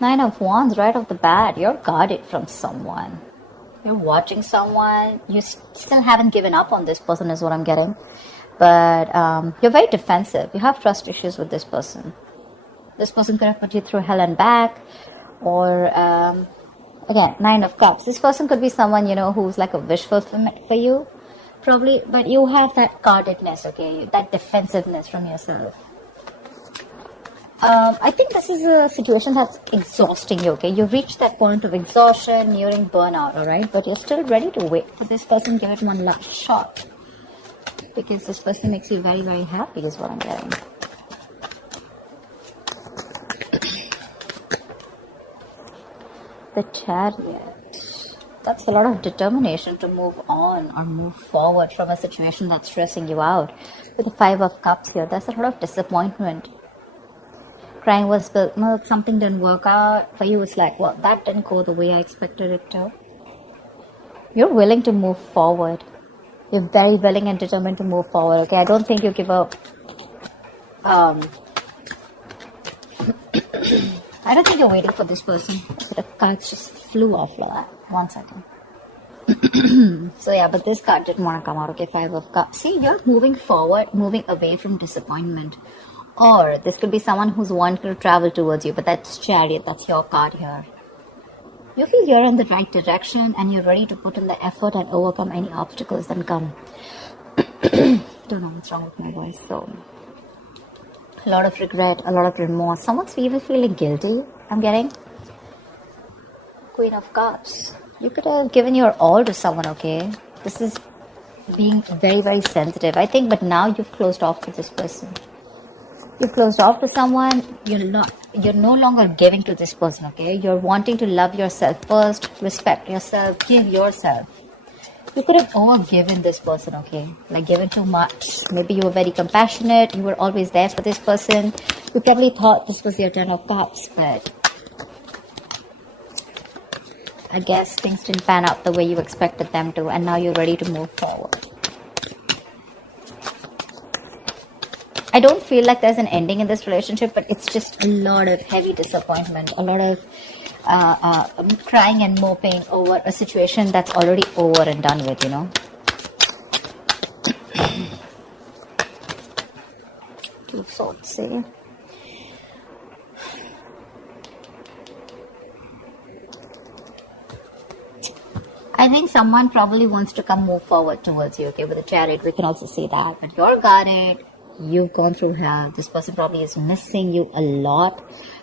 Nine of Wands right off the bat. You're guarded from someone. You're watching someone. You still haven't given up on this person is what I'm getting. But you're very defensive. You have trust issues with this person. This person could have put you through hell and back. Or, again, Nine of Cups. This person could be someone, who's like a wish fulfillment for you. Probably. But you have that guardedness, okay? That defensiveness from yourself. I think this is a situation that's exhausting you, okay? You've reached that point of exhaustion, nearing burnout, alright? But you're still ready to wait for this person, give it one last shot. Because this person makes you very, very happy is what I'm getting. The Chariot. That's a lot of determination to move on or move forward from a situation that's stressing you out. With the Five of Cups here, there's a lot of disappointment. Crying was spilled milk, something didn't work out. For you, it's like, well, that didn't go the way I expected it to. You're willing to move forward. You're very willing and determined to move forward, okay? I don't think you give up. I don't think you're waiting for this person. The cards just flew off like that. 1 second. So yeah, but this card didn't want to come out, okay? Five of Cups. See, you're moving forward, moving away from disappointment. Or this could be someone who's wanting to travel towards you, but that's Chariot, that's your card here. You feel you're in the right direction and you're ready to put in the effort and overcome any obstacles that come. Don't know what's wrong with my voice. So, a lot of regret, a lot of remorse. Someone's even feeling guilty, I'm getting. Queen of Cups. You could have given your all to someone, okay? This is being very, very sensitive, I think, but now you've closed off with this person. You've closed off to someone, you're no longer giving to this person, okay? You're wanting to love yourself first, respect yourself, give yourself. You could have overgiven this person, okay? Like given too much. Maybe you were very compassionate, you were always there for this person. You probably thought this was your Ten of Cups, but I guess things didn't pan out the way you expected them to, and now you're ready to move forward. I don't feel like there's an ending in this relationship, but it's just a lot of heavy disappointment, a lot of crying and moping over a situation that's already over and done with, Two of Swords, see? I think someone probably wants to move forward towards you, okay? With the Chariot, we can also see that. But you're guarded. You've gone through hell. This person probably is missing you a lot.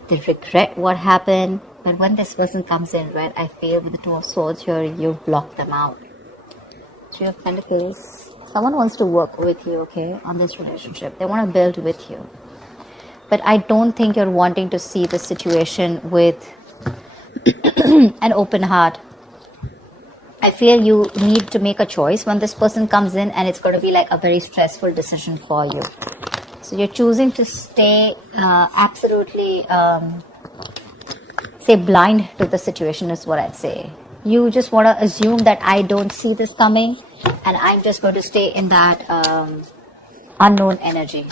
They regret what happened. But when this person comes in, right, I feel with the Two of Swords here, you block them out. Three of Pentacles. Someone wants to work with you, okay, on this relationship. They want to build with you. But I don't think you're wanting to see the situation with an open heart. I feel you need to make a choice when this person comes in, and it's going to be like a very stressful decision for you. So you're choosing to stay absolutely, say, blind to the situation is what I'd say. You just want to assume that I don't see this coming, and I'm just going to stay in that unknown energy.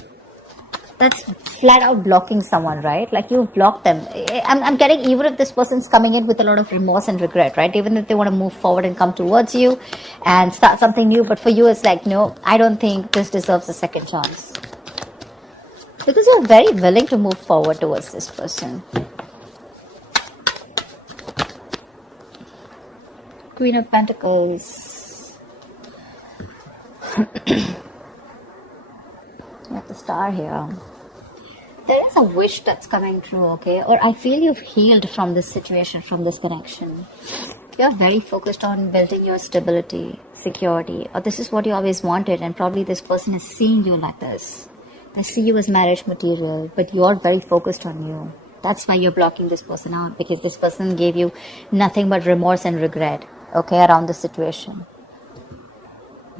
That's flat out blocking someone, right? Like you block them. I'm getting, even if this person's coming in with a lot of remorse and regret, right? Even if they want to move forward and come towards you and start something new, but for you it's like, no, I don't think this deserves a second chance. Because you're very willing to move forward towards this person. Queen of Pentacles. You have the Star here. There is a wish that's coming true, okay? Or I feel you've healed from this situation, from this connection. You're very focused on building your stability, security, or this is what you always wanted, and probably this person is seeing you like this. They see you as marriage material, but you're very focused on you. That's why you're blocking this person out, because this person gave you nothing but remorse and regret, okay, around the situation.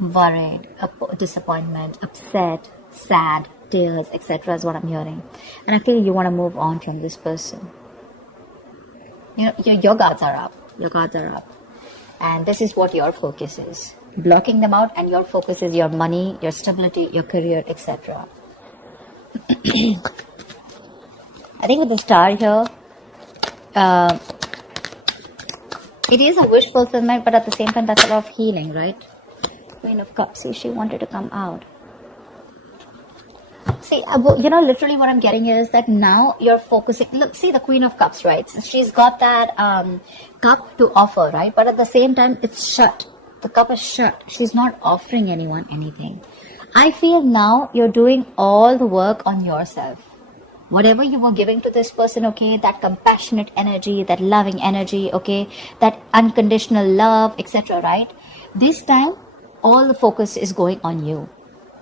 Worried, disappointment, upset, sad, tears, etc. is what I'm hearing. And I feel you want to move on from this person. You know, your guards are up. Your guards are up. And this is what your focus is. Blocking them out, and your focus is your money, your stability, your career, etc. I think with the Star here, uh, it is a wish fulfillment, but at the same time, that's a lot of healing, right? Queen of Cups, see, she wanted to come out. See, literally what I'm getting is that now you're focusing. Look, see the Queen of Cups, right? So she's got that cup to offer, right? But at the same time, it's shut. The cup is shut. She's not offering anyone anything. I feel now you're doing all the work on yourself. Whatever you were giving to this person, okay, that compassionate energy, that loving energy, okay, that unconditional love, etc., right? This time, all the focus is going on you.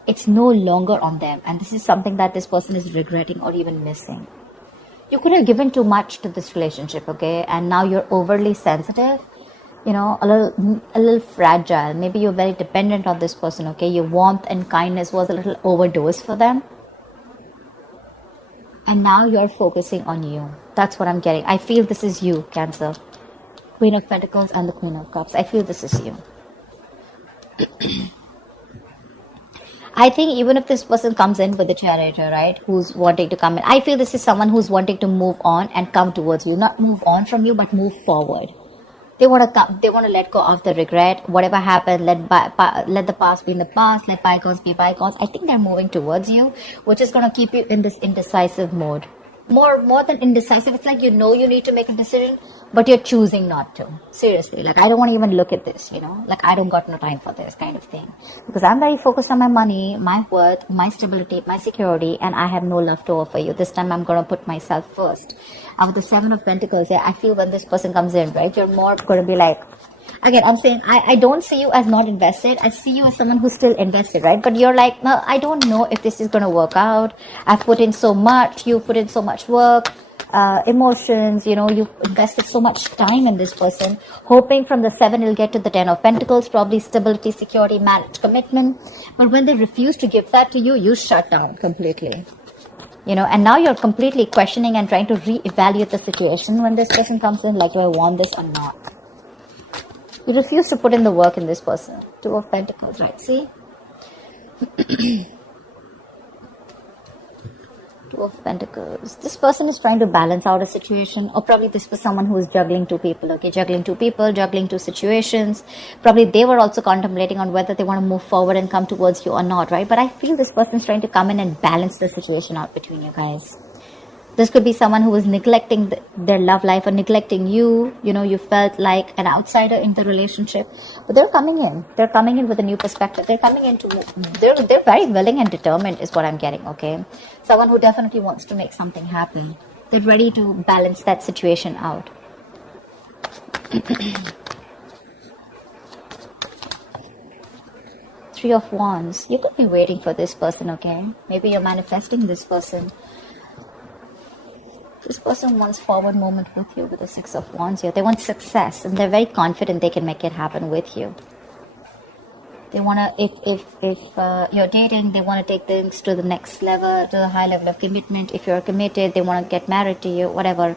It's no longer on them. And this is something that this person is regretting or even missing. You could have given too much to this relationship, okay? And now you're overly sensitive, a little fragile. Maybe you're very dependent on this person, okay? Your warmth and kindness was a little overdosed for them. And now you're focusing on you. That's what I'm getting. I feel this is you, Cancer. Queen of Pentacles and the Queen of Cups. I feel this is you. I think even if this person comes in with the Charioteer, right, who's wanting to come in, I feel this is someone who's wanting to move on and come towards you. Not move on from you, but move forward. They want to come. They want to let go of the regret. Whatever happened, let the past be in the past. Let bygones be bygones. I think they're moving towards you, which is going to keep you in this indecisive mode. More than indecisive, it's like you need to make a decision, but you're choosing not to. Seriously, like I don't want to even look at this, like I don't got no time for this kind of thing. Because I'm very focused on my money, my worth, my stability, my security, and I have no love to offer you. This time I'm going to put myself first. And with the Seven of Pentacles, yeah, I feel when this person comes in, right, you're more going to be like, again, I'm saying I don't see you as not invested. I see you as someone who's still invested, right? But you're like, no, I don't know if this is going to work out. I've put in so much. You've put in so much work, emotions. You've invested so much time in this person, hoping from the 7 you'll get to the 10 of Pentacles, probably stability, security, marriage, commitment. But when they refuse to give that to you, you shut down completely. And now you're completely questioning and trying to reevaluate the situation when this person comes in, like, do I want this or not? You refuse to put in the work in this person. 2 of Pentacles, right? See? 2 of Pentacles. This person is trying to balance out a situation, or probably this was someone who is juggling 2 people, okay? Juggling 2 people, juggling 2 situations. Probably they were also contemplating on whether they want to move forward and come towards you or not, right? But I feel this person is trying to come in and balance the situation out between you guys. This could be someone who was neglecting their love life or neglecting you. You felt like an outsider in the relationship. But they're coming in. They're coming in with a new perspective. They're coming in they're very willing and determined is what I'm getting, okay? Someone who definitely wants to make something happen. They're ready to balance that situation out. 3 of Wands. You could be waiting for this person, okay? Maybe you're manifesting this person. This person wants forward movement with you with the 6 of Wands here. They want success and they're very confident they can make it happen with you. They want to, if you're dating, they want to take things to the next level, to the high level of commitment. If you're committed, they want to get married to you, whatever.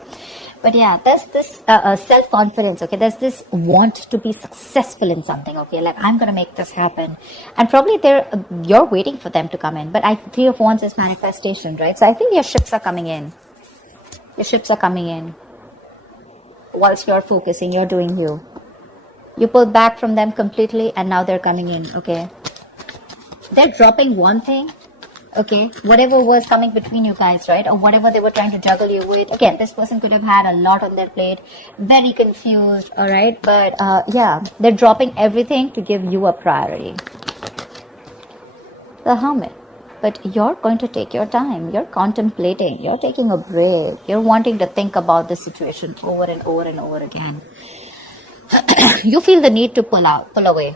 But yeah, there's this self-confidence, okay? There's this want to be successful in something, okay? Like, I'm going to make this happen. And probably you're waiting for them to come in. But 3 of Wands is manifestation, right? So I think your ships are coming in. Your ships are coming in. Whilst you're focusing, you're doing you. You pull back from them completely and now they're coming in, okay? They're dropping one thing, okay? Whatever was coming between you guys, right? Or whatever they were trying to juggle you with. Again, this person could have had a lot on their plate. Very confused, alright? But yeah, they're dropping everything to give you a priority. The Hermit. But you're going to take your time. You're contemplating. You're taking a break. You're wanting to think about the situation over and over and over again. You feel the need to pull away.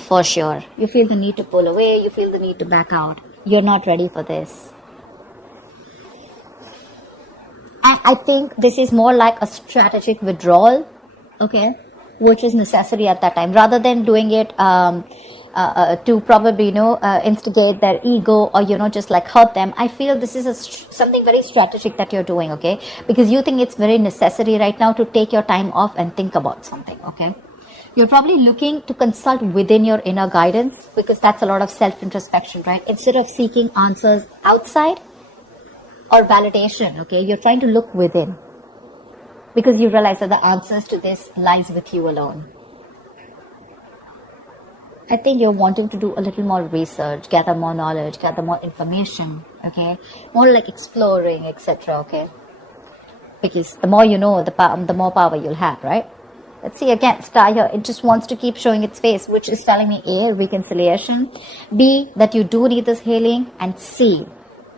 For sure. You feel the need to pull away. You feel the need to back out. You're not ready for this. I think this is more like a strategic withdrawal, okay, which is necessary at that time. Rather than doing it to probably, instigate their ego or, just like hurt them. I feel this is something very strategic that you're doing, okay? Because you think it's very necessary right now to take your time off and think about something, okay? You're probably looking to consult within your inner guidance because that's a lot of self-introspection, right? Instead of seeking answers outside or validation, okay? You're trying to look within. because you realize that the answers to this lies with you alone. I think you're wanting to do a little more research, gather more knowledge, gather more information, okay? More like exploring, etc., okay? Because the more you know, the more power you'll have, right? Let's see again, star here, it just wants to keep showing its face, which is telling me A, reconciliation, B, that you do need this healing, and C,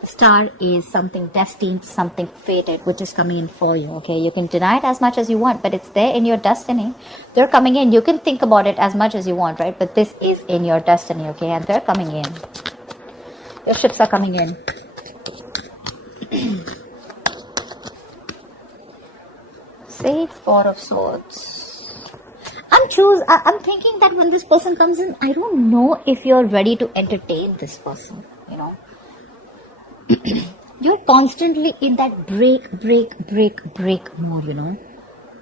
the star is something destined, something fated, which is coming in for you, okay? You can deny it as much as you want, but it's there in your destiny. They're coming in. You can think about it as much as you want, right? But this is in your destiny, okay? And they're coming in. Your ships are coming in. See, Four of Swords. I'm thinking that when this person comes in, I don't know if you're ready to entertain this person, you know. You're constantly in that break mode, you know.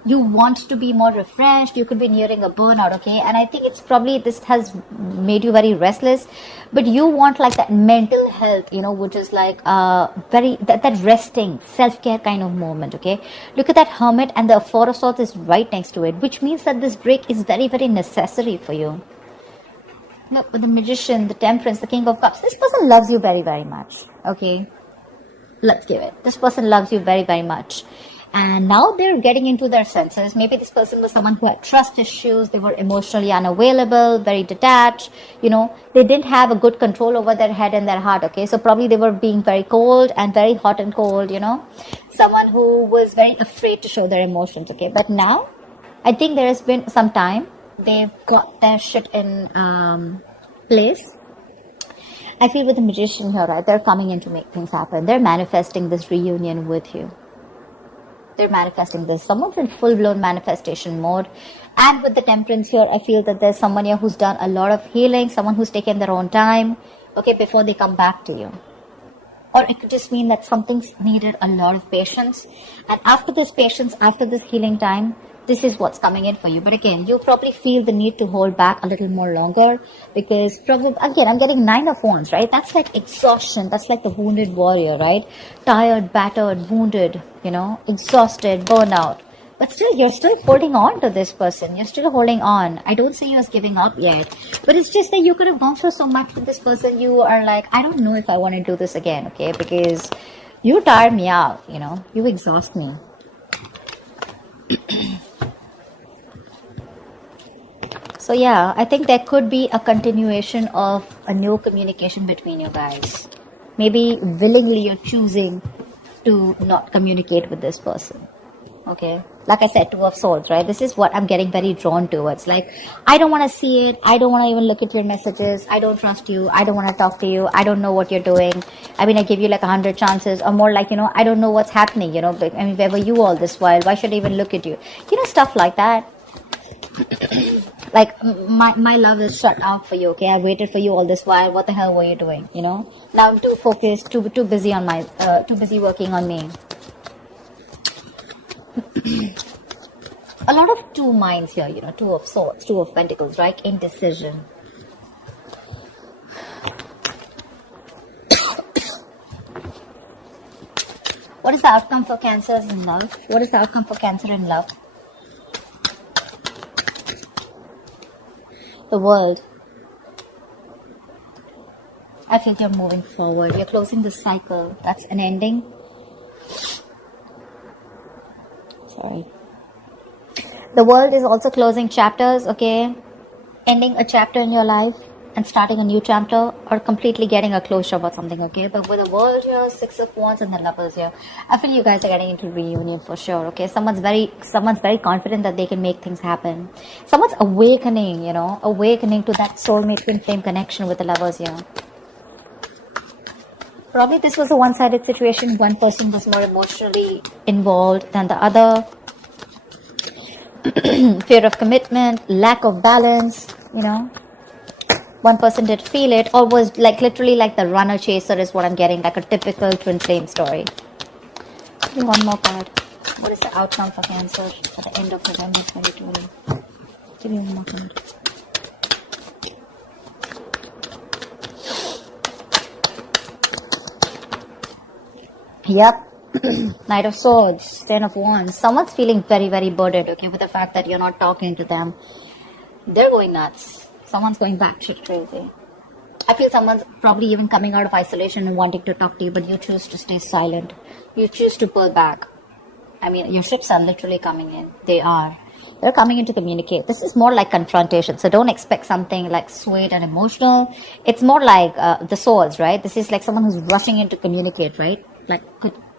You want to be more refreshed. You could be nearing a burnout, okay? And I think it's probably this has made you very restless, but you want like that mental health, you know, which is like that resting self-care kind of moment, okay? Look at that Hermit, and the Four of Swords is right next to it, which means that this break is very necessary for you. Look, with the Magician, the Temperance, the King of Cups, this person loves you very much, okay? Let's give it. This person loves you very much. And now they're getting into their senses. Maybe this person was someone who had trust issues. They were emotionally unavailable, very detached. You know, they didn't have a good control over their head and their heart, okay? So probably they were being very cold and very hot and cold, you know? Someone who was very afraid to show their emotions, okay? But now, I think there has been some time. They've got their shit in place. I feel with the Magician here, right? They're coming in to make things happen. They're manifesting this reunion with you. They're manifesting this. Someone's in full-blown manifestation mode. And with the Temperance here, I feel that there's someone here who's done a lot of healing, someone who's taken their own time, okay, before they come back to you. Or it could just mean that something's needed a lot of patience. And after this patience, after this healing time, this is what's coming in for you. But again, you probably feel the need to hold back a little more longer, because probably, again, I'm getting 9 of Wands, right? That's like exhaustion. That's like the wounded warrior, right? Tired, battered, wounded, you know, exhausted, burnout. But still, you're still holding on to this person. You're still holding on. I don't see you as giving up yet. But it's just that you could have gone through so much with this person. You are like, I don't know if I want to do this again, okay? Because you tire me out, you know. You exhaust me. So yeah, I think there could be a continuation of a new communication between you guys. Maybe willingly you're choosing to not communicate with this person. Okay, like I said, Two of Swords, right? This is what I'm getting very drawn towards. Like, I don't want to see it. I don't want to even look at your messages. I don't trust you. I don't want to talk to you. I don't know what you're doing. I mean, I give you like 100 chances, or more like, you know, I don't know what's happening, you know. I mean, where were you all this while? Why should I even look at you? You know, stuff like that. Like, my love is shut out for you, okay? I waited for you all this while. What the hell were you doing, you know? Now I'm too focused, too busy on too busy working on me. A lot of two minds here, you know, Two of Swords, Two of Pentacles, right? Indecision. What is the outcome for Cancer in love? What is the outcome for Cancer in love? The World. I feel you're moving forward. You're closing the cycle. That's an ending. Sorry. The World is also closing chapters, okay? Ending a chapter in your life and starting a new chapter, or completely getting a closure about something, okay? But with the World here, Six of Wands and the Lovers here, I feel you guys are getting into reunion for sure, okay? Someone's very confident that they can make things happen. Someone's awakening, you know, awakening to that soulmate twin flame connection with the Lovers here. Probably this was a one-sided situation. One person was more emotionally involved than the other. Fear of commitment, lack of balance, you know. One person did feel it, or was like literally like the runner chaser is what I'm getting, like a typical twin flame story. Give me one more card. What is the outcome for Cancer at the end of November 2020? Give me one more card. Yep. Knight of Swords, Ten of Wands. Someone's feeling very, very burdened, okay, with the fact that you're not talking to them. They're going nuts. Someone's going batshit crazy. I feel someone's probably even coming out of isolation and wanting to talk to you, but you choose to stay silent. You choose to pull back. I mean, your ships are literally coming in. They are. They're coming in to communicate. This is more like confrontation. So don't expect something like sweet and emotional. It's more like the swords, right? This is like someone who's rushing in to communicate, right? Like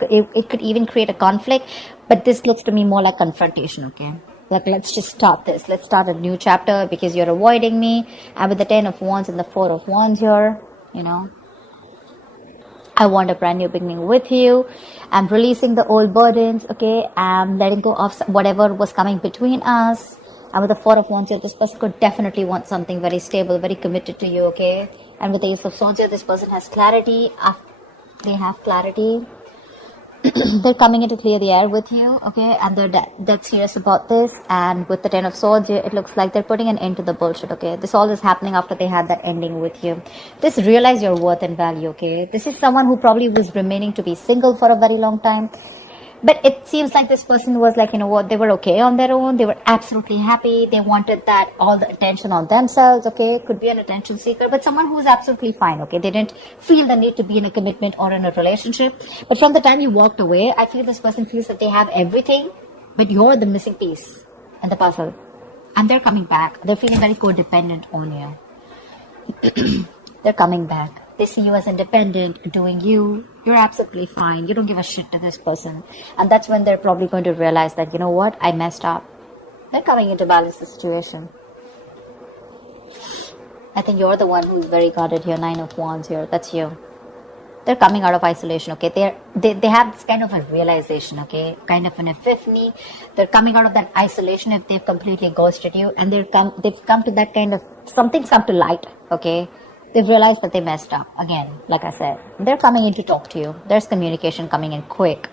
it could even create a conflict. But this looks to me more like confrontation, okay? Like, let's just start this. Let's start a new chapter because you're avoiding me. And with the 10 of Wands and the 4 of Wands here, you know, I want a brand new beginning with you. I'm releasing the old burdens, okay? I'm letting go of whatever was coming between us. And with the 4 of Wands here, this person could definitely want something very stable, very committed to you, okay? And with the Ace of Swords here, this person has clarity. They have clarity. They're coming in to clear the air with you, okay? And they're dead serious about this. And with the 10 of Swords here, it looks like they're putting an end to the bullshit, okay? This all is happening after they had that ending with you. Just realize your worth and value, okay? This is someone who probably was remaining to be single for a very long time. But it seems like this person was like, you know what, they were okay on their own. They were absolutely happy. They wanted that, all the attention on themselves, okay? Could be an attention seeker, but someone who's absolutely fine, okay? They didn't feel the need to be in a commitment or in a relationship. But from the time you walked away, I feel this person feels that they have everything, but you're the missing piece in the puzzle. And they're coming back. They're feeling very codependent on you. They're coming back. They see you as independent, doing you. You're absolutely fine. You don't give a shit to this person. And that's when they're probably going to realize that, you know what, I messed up. They're coming in to balance the situation. I think you're the one who's very guarded here. 9 of Wands here. That's you. They're coming out of isolation, okay? They have this kind of a realization, okay? Kind of an epiphany. They're coming out of that isolation if they've completely ghosted you. And they've come to that kind of, something's come to light, okay? They've realized that they messed up. Again, like I said, they're coming in to talk to you. There's communication coming in quick.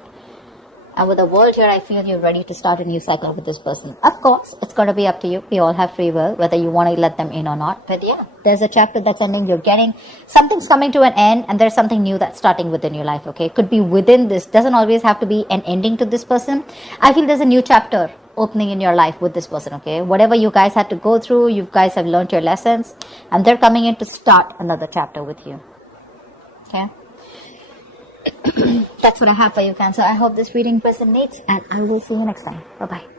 And with the world here, I feel you're ready to start a new cycle with this person. Of course, it's going to be up to you. We all have free will, whether you want to let them in or not. But yeah, there's a chapter that's ending. You're getting, something's coming to an end, and there's something new that's starting within your life, okay? Could be within this. Doesn't always have to be an ending to this person. I feel there's a new chapter opening in your life with this person, okay? Whatever you guys had to go through, you guys have learned your lessons, and they're coming in to start another chapter with you, okay? That's what I have for you, Cancer. I hope this reading resonates, and I will see you next time. Bye-bye.